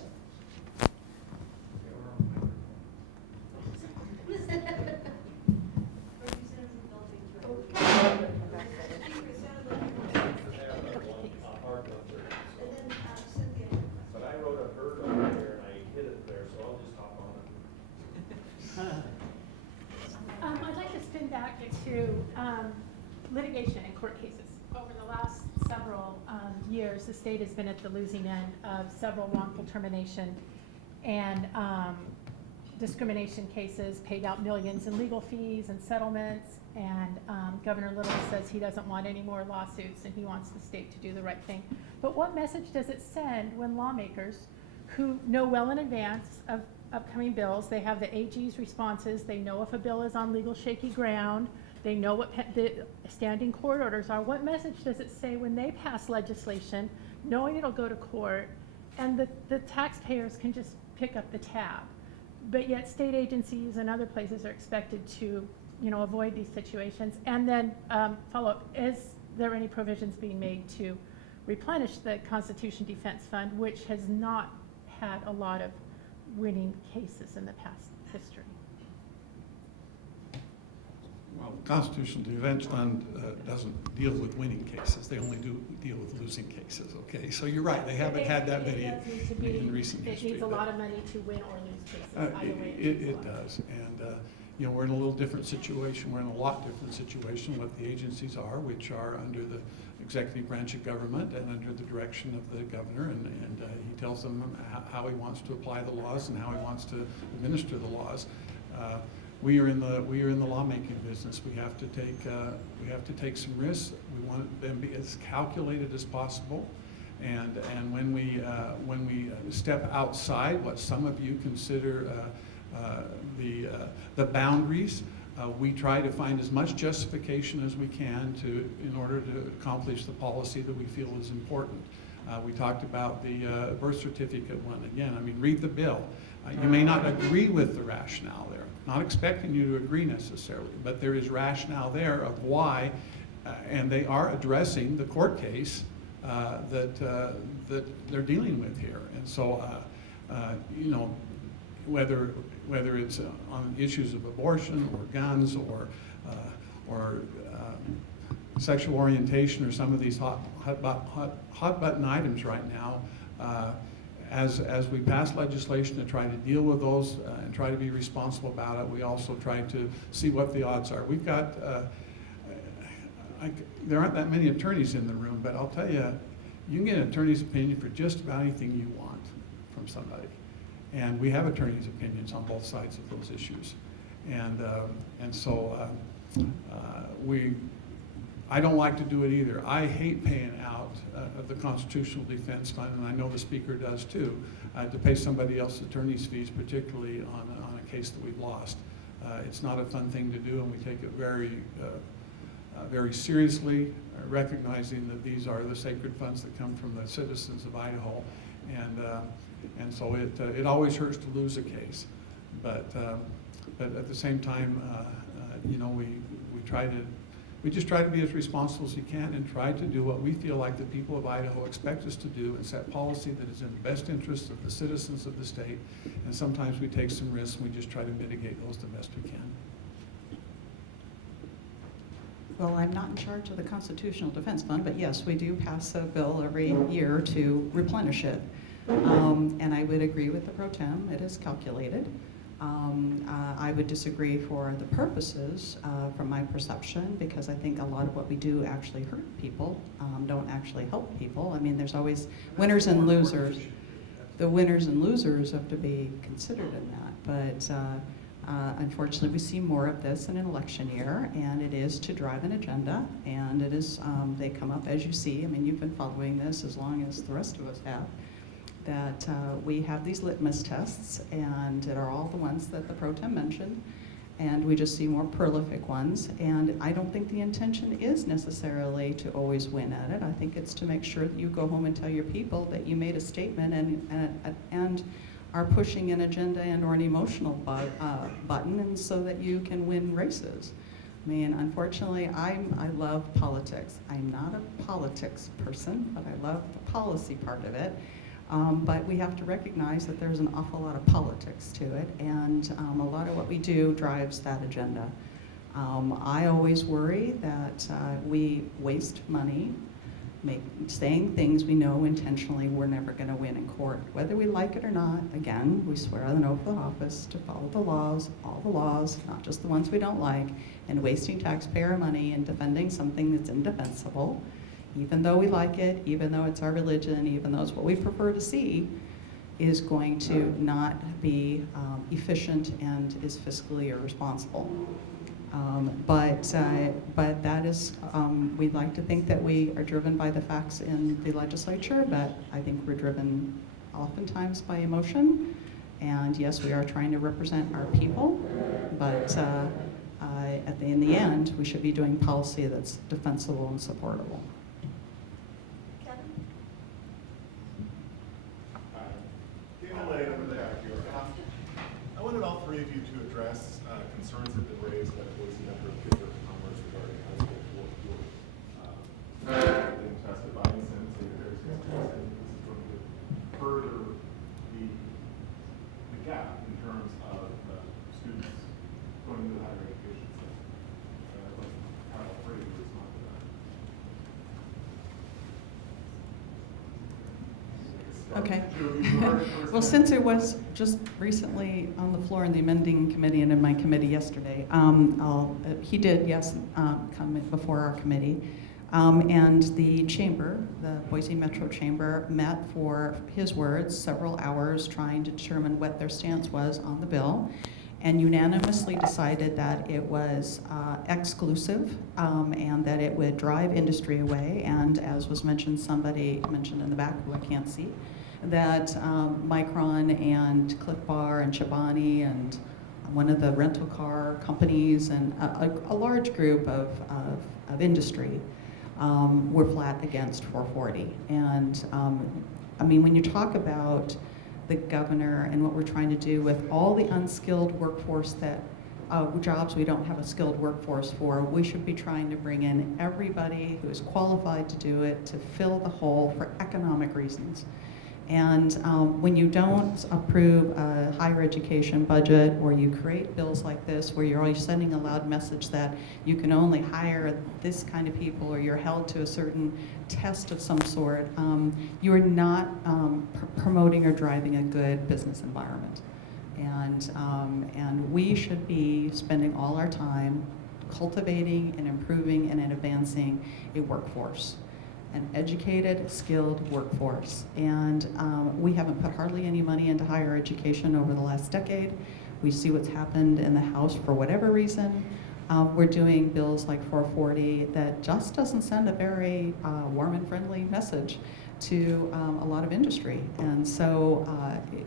But I wrote a bird over there and I hit it there, so I'll just hop on it. I'd like to spin back to litigation and court cases. Over the last several years, the state has been at the losing end of several wrongful termination and discrimination cases, paid out millions in legal fees and settlements, and Governor Little says he doesn't want any more lawsuits and he wants the state to do the right thing. But what message does it send when lawmakers who know well in advance of upcoming bills, they have the AG's responses, they know if a bill is on legal shaky ground, they know what the standing court orders are. What message does it say when they pass legislation, knowing it'll go to court, and the taxpayers can just pick up the tab? But yet state agencies and other places are expected to, avoid these situations. And then follow up, is there any provisions being made to replenish the Constitution Defense Fund, which has not had a lot of winning cases in the past history? Well, the Constitutional Defense Fund doesn't deal with winning cases. They only do deal with losing cases, okay? So you're right, they haven't had that many It does need to be- in recent history. It needs a but- lot of money to win or lose cases, either way. It does, and, you know, we're in a little different situation, we're in a lot different situation what the agencies are, which are under the executive branch of government and under the direction of the governor, and he tells them how he wants to apply the laws and how he wants to administer the laws. We are in the lawmaking business. We have to take some risks. We want them to be as calculated as possible. And when we step outside what some of you consider the boundaries, we try to find as much justification as we can in order to accomplish the policy that we feel is important. We talked about the birth certificate one. Again, I mean, read the bill. You may not agree with the rationale there, not expecting you to agree necessarily, but there is rationale there of why, and they are addressing the court case that they're dealing with here. And so, you know, whether it's on issues of abortion or guns or sexual orientation or some of these hot button items right now, as we pass legislation to try to deal with those and try to be responsible about it, we also try to see what the odds are. We've got, there aren't that many attorneys in the room, but I'll tell you, you can get an attorney's opinion for just about anything you want from somebody. And we have attorneys' opinions on both sides of those issues. And so I don't like to do it either. I hate paying out of the Constitutional Defense Fund, and I know the Speaker does too, to pay somebody else's attorney's fees, particularly on a case that we've lost. It's not a fun thing to do, and we take it very seriously, recognizing that these are the sacred funds that come from the citizens of Idaho. And so it always hurts to lose a case. But at the same time, you know, we just try to be as responsible as we can and try to do what we feel like the people of Idaho expect us to do and set policy that is in the best interest of the citizens of the state. And sometimes we take some risks and we just try to mitigate those the best we can. Well, I'm not in charge of the Constitutional Defense Fund, but yes, we do pass a bill every year to replenish it. And I would agree with the pro tem, it is calculated. I would disagree for the purposes from my perception, because I think a lot of what we do actually hurt people, don't actually help people. I mean, there's always winners and losers. The winners and losers have to be considered in that. But unfortunately, we see more of this in an election year, and it is to drive an agenda, and it is, they come up, as you see, I mean, you've been following this as long as the rest of us have, that we have these litmus tests, and that are all the ones that the pro tem mentioned, and we just see more prolific ones. And I don't think the intention is necessarily to always win at it. I think it's to make sure that you go home and tell your people that you made a statement and are pushing an agenda and or an emotional button, and so that you can win races. I mean, unfortunately, I love politics. I'm not a politics person, but I love the policy part of it. But we have to recognize that there's an awful lot of politics to it, and a lot of what we do drives that agenda. I always worry that we waste money saying things we know intentionally we're never going to win in court. Whether we like it or not, again, we swear on the oath of office to follow the laws, all the laws, not just the ones we don't like, and wasting taxpayer money and defending something that's indefensible, even though we like it, even though it's our religion, even though it's what we prefer to see, is going to not be efficient and is fiscally irresponsible. But that is, we'd like to think that we are driven by the facts in the legislature, but I think we're driven oftentimes by emotion. And yes, we are trying to represent our people, but in the end, we should be doing policy that's defensible and supportable. I wanted all three of you to address concerns that have been raised by the Boise Metro Chamber of Commerce regarding high school fourth quarter. Been tested by and since there's going to further the Okay. You heard it first. Well, since it was just recently on the floor in the amending committee and in my committee yesterday, he did, yes, come before our committee. And the chamber, the Boise Metro Chamber, met for his words several hours trying to determine what their stance was on the bill, and unanimously decided that it was exclusive and that it would drive industry away. And as was mentioned, somebody mentioned in the back who I can't see, that Micron and Cliff Bar and Chobani and one of the rental car companies and a large group of industry were flat against 440. And I mean, when you talk about the governor and what we're trying to do with all the unskilled workforce that jobs we don't have a skilled workforce for, we should be trying to bring in everybody who is qualified to do it, to fill the hole for economic reasons. And when you don't approve a higher education budget, or you create bills like this where you're always sending a loud message that you can only hire this kind of people, or you're held to a certain test of some sort, you are not promoting or driving a good business environment. And we should be spending all our time cultivating and improving and advancing a workforce, an educated, skilled workforce. And we haven't put hardly any money into higher education over the last decade. We see what's happened in the House for whatever reason. We're doing bills like 440 that just doesn't send a very warm and friendly message to a lot of industry. And so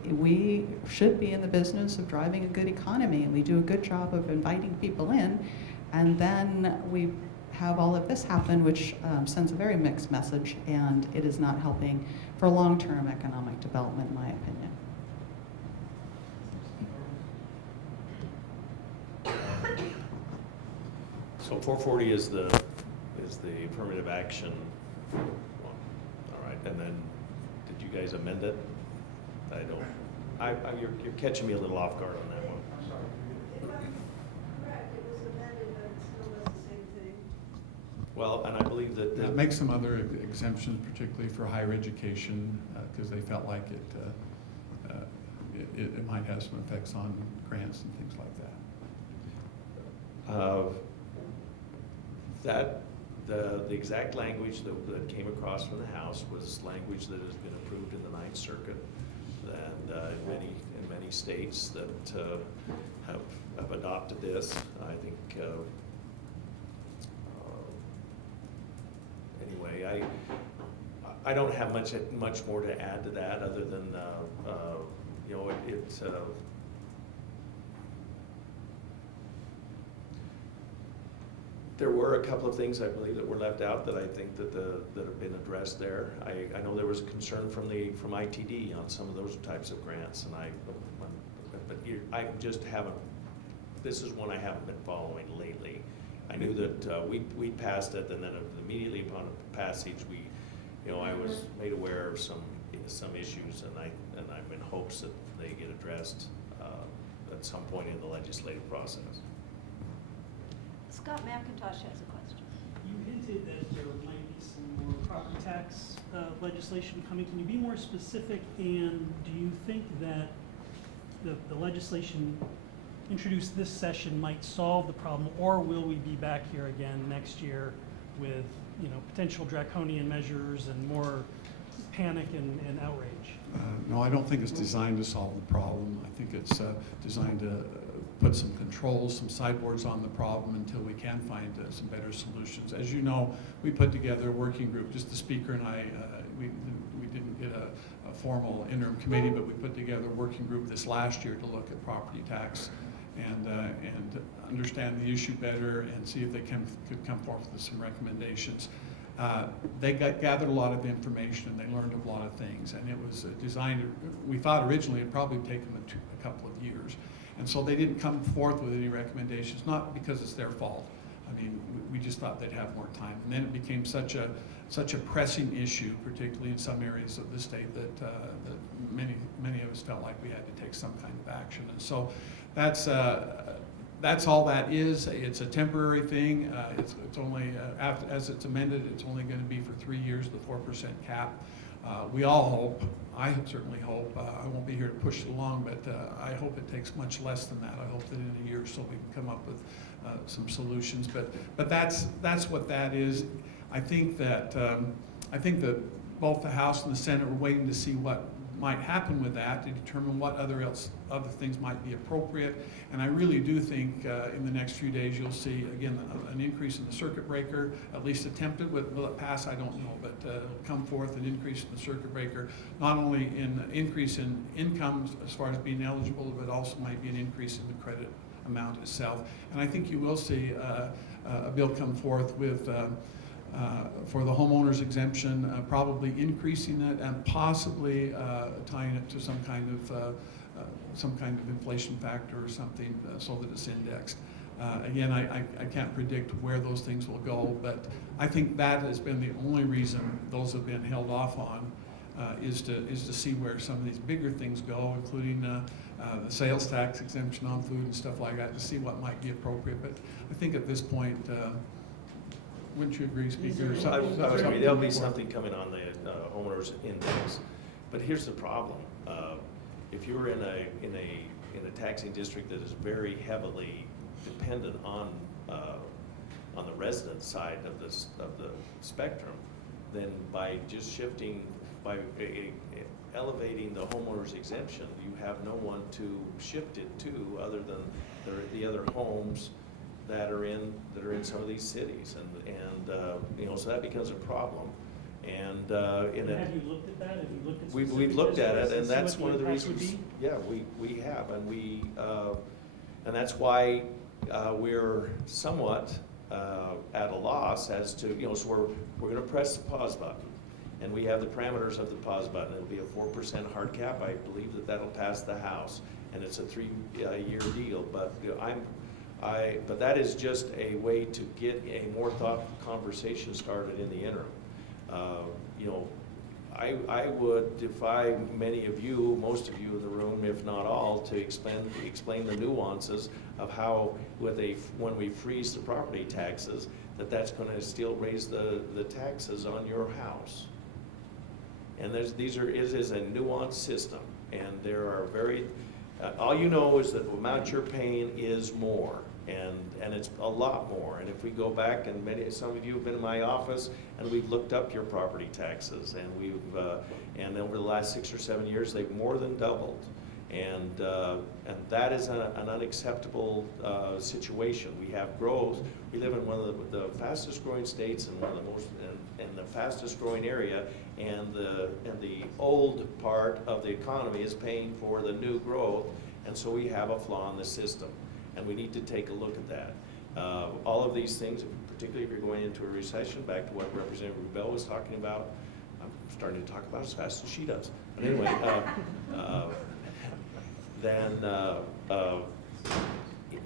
we should be in the business of driving a good economy, and we do a good job of inviting people in. And then we have all of this happen, which sends a very mixed message, and it is not helping for long-term economic development, in my opinion. So 440 is the affirmative action one. All right, and then, did you guys amend it? You're catching me a little off guard on that one. If I'm correct, it was amended, but it still does the same thing. Well, and I believe that. It makes some other exemptions, particularly for higher education, because they felt like it might have some effects on grants and things like that. The exact language that came across from the House was language that has been approved in the Ninth Circuit and in many states that have adopted this. I think anyway, I don't have much more to add to that other than you know, there were a couple of things I believe that were left out that I think that have been addressed there. I know there was a concern from ITD on some of those types of grants, and I just haven't. This is one I haven't been following lately. I knew that we passed it, and then immediately upon passage, I was made aware of some issues, and I'm in hopes that they get addressed at some point in the legislative process. Scott McIntosh has a question. You hinted that there might be some more property tax legislation coming. Can you be more specific, and do you think that the legislation introduced this session might solve the problem, or will we be back here again next year with potential draconian measures and more panic and outrage? No, I don't think it's designed to solve the problem. I think it's designed to put some controls, some sideboards on the problem until we can find some better solutions. As you know, we put together a working group, just the speaker and I, we didn't get a formal interim committee, but we put together a working group this last year to look at property tax and understand the issue better and see if they could come forth with some recommendations. They gathered a lot of information and they learned a lot of things, and it was designed, we thought originally it'd probably take them a couple of years. And so they didn't come forth with any recommendations, not because it's their fault. I mean, we just thought they'd have more time. And then it became such a pressing issue, particularly in some areas of the state, that many of us felt like we had to take some kind of action. And so that's all that is. It's a temporary thing. It's only, as it's amended, it's only going to be for 3 years, the 4% cap. We all hope, I certainly hope, I won't be here to push it along, but I hope it takes much less than that. I hope that in a year or so we can come up with some solutions. But that's what that is. I think that both the House and the Senate are waiting to see what might happen with that to determine what other things might be appropriate. And I really do think in the next few days you'll see, again, an increase in the circuit breaker, at least attempted. Will it pass? I don't know, but it'll come forth an increase in the circuit breaker, not only in increase in incomes as far as being eligible, but also might be an increase in the credit amount itself. And I think you will see a bill come forth with for the homeowner's exemption, probably increasing it and possibly tying it to some kind of inflation factor or something so that it's indexed. Again, I can't predict where those things will go, but I think that has been the only reason those have been held off on is to see where some of these bigger things go, including the sales tax exemption on food and stuff like that, to see what might be appropriate. But I think at this point, wouldn't you agree, Speaker? There'll be something coming on the homeowners index, but here's the problem: if you're in a taxing district that is very heavily dependent on the resident side of the spectrum, then by just shifting, by elevating the homeowners exemption, you have no one to shift it to other than the other homes that are in some of these cities, and so that becomes a problem. And Have you looked at that? Have you looked at we've looked at it, and see that's what one of the impact would reasons. be? Yeah, we have, and that's why we're somewhat at a loss as to, so we're going to press the pause button, and we have the parameters of the pause button. It'll be a 4% hard cap. I believe that'll pass the House, and it's a 3-year deal. But but that is just a way to get a more thoughtful conversation started in the interim. I would defy many of you, most of you in the room, if not all, to explain the nuances of how, when we freeze the property taxes, that's going to still raise the taxes on your house. And it is a nuanced system, and there are all you know is that the amount you're paying is more. And it's a lot more. And if we go back, and some of you have been in my office, and we've looked up your property taxes, and over the last 6 or 7 years, they've more than doubled. And that is an unacceptable situation. We have growth. We live in one of the fastest growing states and one of the most and the fastest growing area, and the old part of the economy is paying for the new growth, and so we have a flaw in the system. And we need to take a look at that. All of these things, particularly if you're going into a recession, back to what Representative Bell was talking about, I'm starting to talk about as fast as she does. But anyway,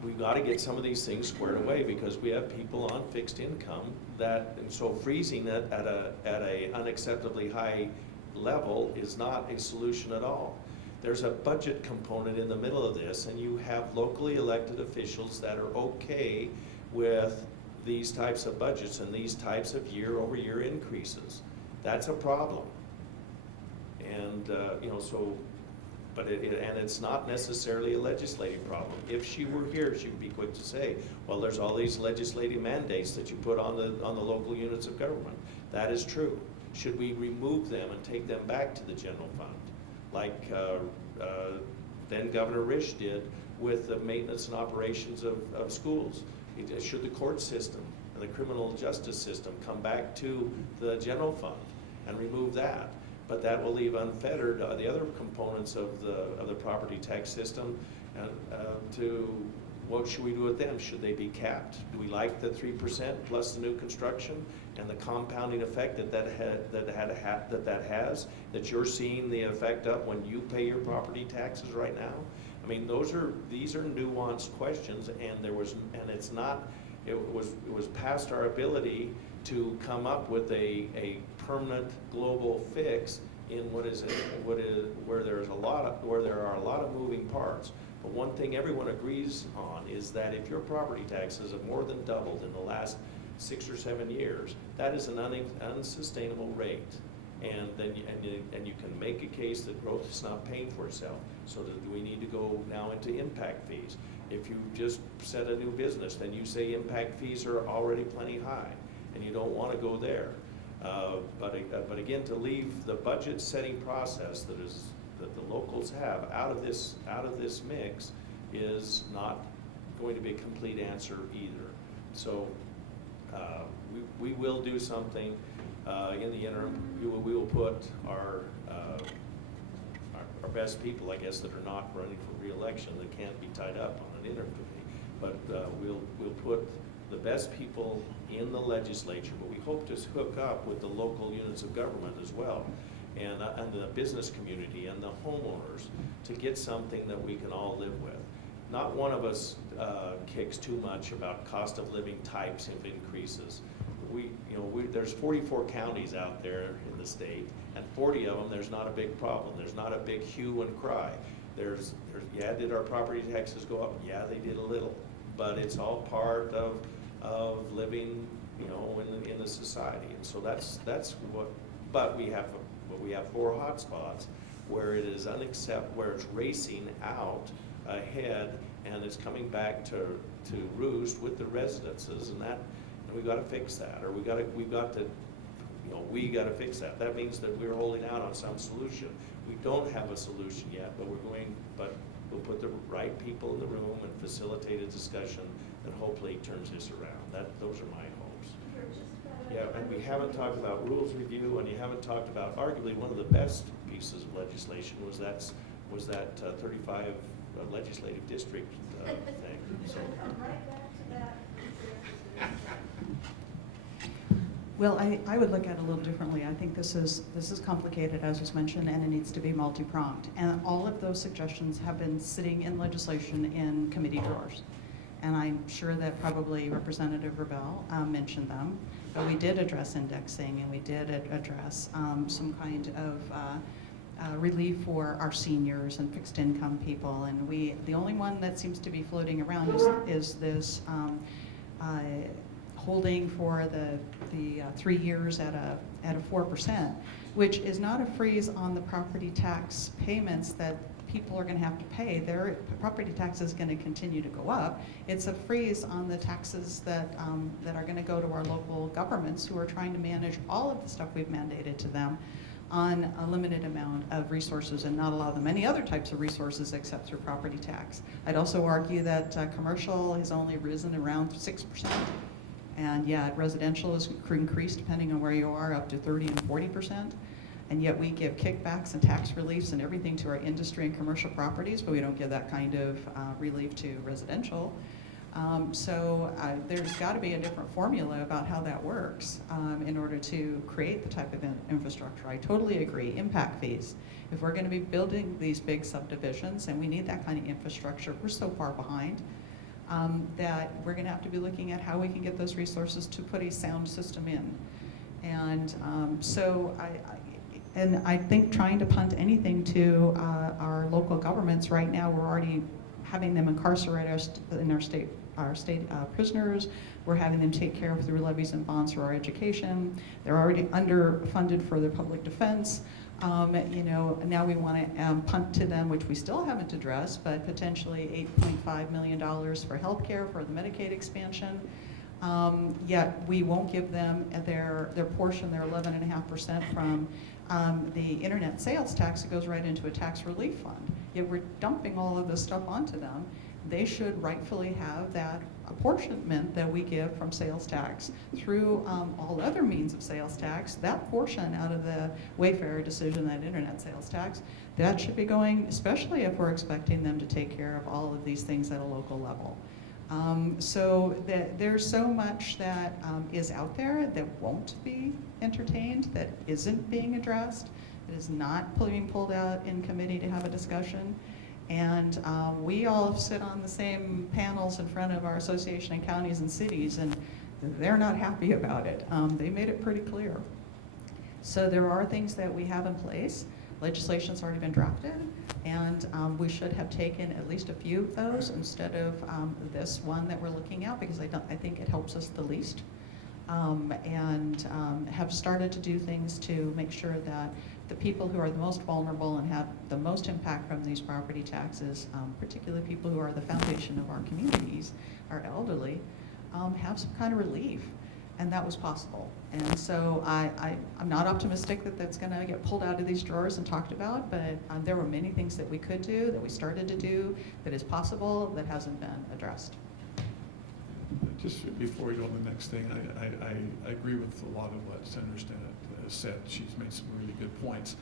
we've got to get some of these things squared away, because we have people on fixed income and so freezing it at a unacceptably high level is not a solution at all. There's a budget component in the middle of this, and you have locally elected officials that are okay with these types of budgets and these types of year-over-year increases. That's a problem. And, but it's not necessarily a legislative problem. If she were here, she would be quick to say, well, there's all these legislative mandates that you put on the local units of government. That is true. Should we remove them and take them back to the general fund, like then Governor Risch did with the maintenance and operations of schools? Should the court system and the criminal justice system come back to the general fund and remove that? But that will leave unfettered the other components of the property tax system. To what should we do with them? Should they be capped? Do we like the 3% plus the new construction and the compounding effect that has? That you're seeing the effect of when you pay your property taxes right now. I mean, these are nuanced questions, and it was past our ability to come up with a permanent global fix in where there are a lot of moving parts. But one thing everyone agrees on is that if your property taxes have more than doubled in the last 6 or 7 years, that is an unsustainable rate. And then, and you can make a case that growth is not paying for itself, so that we need to go now into impact fees. If you just set a new business, then you say impact fees are already plenty high, and you don't want to go there. But again, to leave the budget setting process that the locals have out of this mix is not going to be a complete answer either. So we will do something in the interim. We will put our best people, I guess, that are not running for re-election, that can't be tied up on an interim committee. But we'll put the best people in the legislature, but we hope to hook up with the local units of government as well, and the business community and the homeowners to get something that we can all live with. Not one of us kicks too much about cost of living types of increases. There's 44 counties out there in the state, and 40 of them, there's not a big problem. There's not a big hue and cry. Yeah, did our property taxes go up? Yeah, they did a little, but it's all part of living, in the society. And so that's what. But we have 4 hot spots where it is where it's racing out ahead, and it's coming back to roost with the residences, and we've got to fix that, or we got to fix that. That means that we're holding out on some solution. We don't have a solution yet, but we'll put the right people in the room and facilitate a discussion that hopefully turns this around. Those are my hopes. Yeah, and we haven't talked about rules review, and you haven't talked about arguably one of the best pieces of legislation was that 35 legislative district thing. So. Come right back to that. Well, I would look at it a little differently. I think this is complicated, as was mentioned, and it needs to be multi-pronged. And all of those suggestions have been sitting in legislation in committee drawers. And I'm sure that probably Representative Rebel mentioned them. But we did address indexing, and we did address some kind of relief for our seniors and fixed income people. And the only one that seems to be floating around is this holding for the 3 years at a 4%, which is not a freeze on the property tax payments that people are going to have to pay. Their property tax is going to continue to go up. It's a freeze on the taxes that are going to go to our local governments, who are trying to manage all of the stuff we've mandated to them on a limited amount of resources, and not allow them any other types of resources except through property tax. I'd also argue that commercial has only risen around 6%. And yet residential is increased, depending on where you are, up to 30 and 40%. And yet we give kickbacks and tax reliefs and everything to our industry and commercial properties, but we don't give that kind of relief to residential. So there's got to be a different formula about how that works in order to create the type of infrastructure. I totally agree. Impact fees. If we're going to be building these big subdivisions, and we need that kind of infrastructure, we're so far behind. That we're going to have to be looking at how we can get those resources to put a sound system in. And so I think trying to punt anything to our local governments right now, we're already having them incarcerate our state prisoners. We're having them take care of through levies and bonds for our education. They're already underfunded for their public defense. Now we want to punt to them, which we still haven't addressed, but potentially $8.5 million for healthcare, for the Medicaid expansion. Yet we won't give them their portion, their 11.5% from the internet sales tax that goes right into a tax relief fund. Yet we're dumping all of this stuff onto them. They should rightfully have that apportionment that we give from sales tax through all other means of sales tax. That portion out of the Wayfair decision, that internet sales tax, that should be going, especially if we're expecting them to take care of all of these things at a local level. So there's so much that is out there that won't be entertained, that isn't being addressed, that is not being pulled out in committee to have a discussion. And we all sit on the same panels in front of our association of counties and cities, and they're not happy about it. They made it pretty clear. So there are things that we have in place. Legislation's already been drafted, and we should have taken at least a few of those instead of this one that we're looking at, because I think it helps us the least. have started to do things to make sure that the people who are the most vulnerable and have the most impact from these property taxes, particularly people who are the foundation of our communities, our elderly, have some kind of relief. And that was possible. And so I'm not optimistic that that's going to get pulled out of these drawers and talked about, but there were many things that we could do, that we started to do, that is possible, that hasn't been addressed. Just before we go to the next thing, I agree with a lot of what Senator Stinnett has said. She's made some really good points.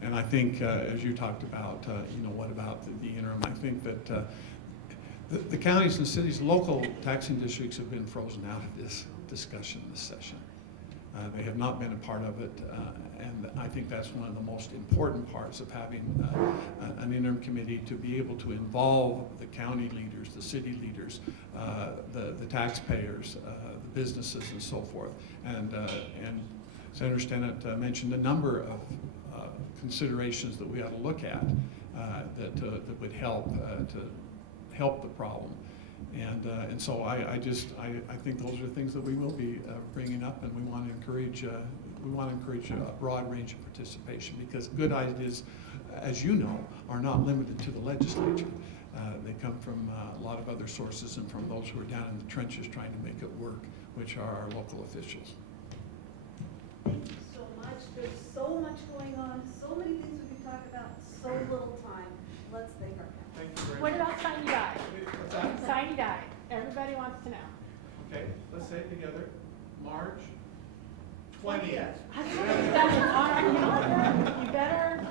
And I think, as you talked about, what about the interim? I think that the counties and cities, local taxing districts have been frozen out of this discussion this session. They have not been a part of it, and I think that's one of the most important parts of having an interim committee, to be able to involve the county leaders, the city leaders, the taxpayers, the businesses, and so forth. And Senator Stinnett mentioned a number of considerations that we ought to look at that would help the problem. And so I think those are things that we will be bringing up, and we want to encourage a broad range of participation, because good ideas, as you know, are not limited to the legislature. They come from a lot of other sources and from those who are down in the trenches trying to make it work, which are our local officials. Thank you so much. There's so much going on, so many things we can talk about, so little time. Let's thank our panel. Thank you very What much. about Signy Dye? What's that? Signy Dye, everybody wants to know. Okay, let's say it together. March 20th. I thought it was done. All right, you better.